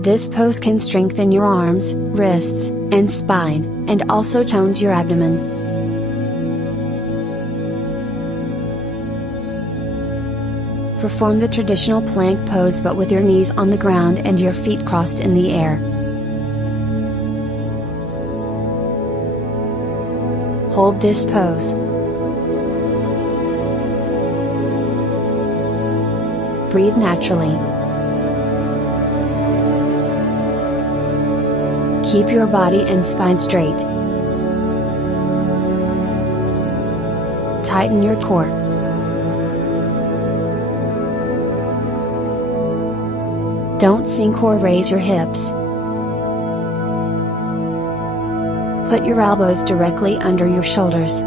This pose can strengthen your arms, wrists, and spine, and also tones your abdomen. Perform the traditional plank pose but with your knees on the ground and your feet crossed in the air. Hold this pose. Breathe naturally. Keep your body and spine straight. Tighten your core. Don't sink or raise your hips. Put your elbows directly under your shoulders.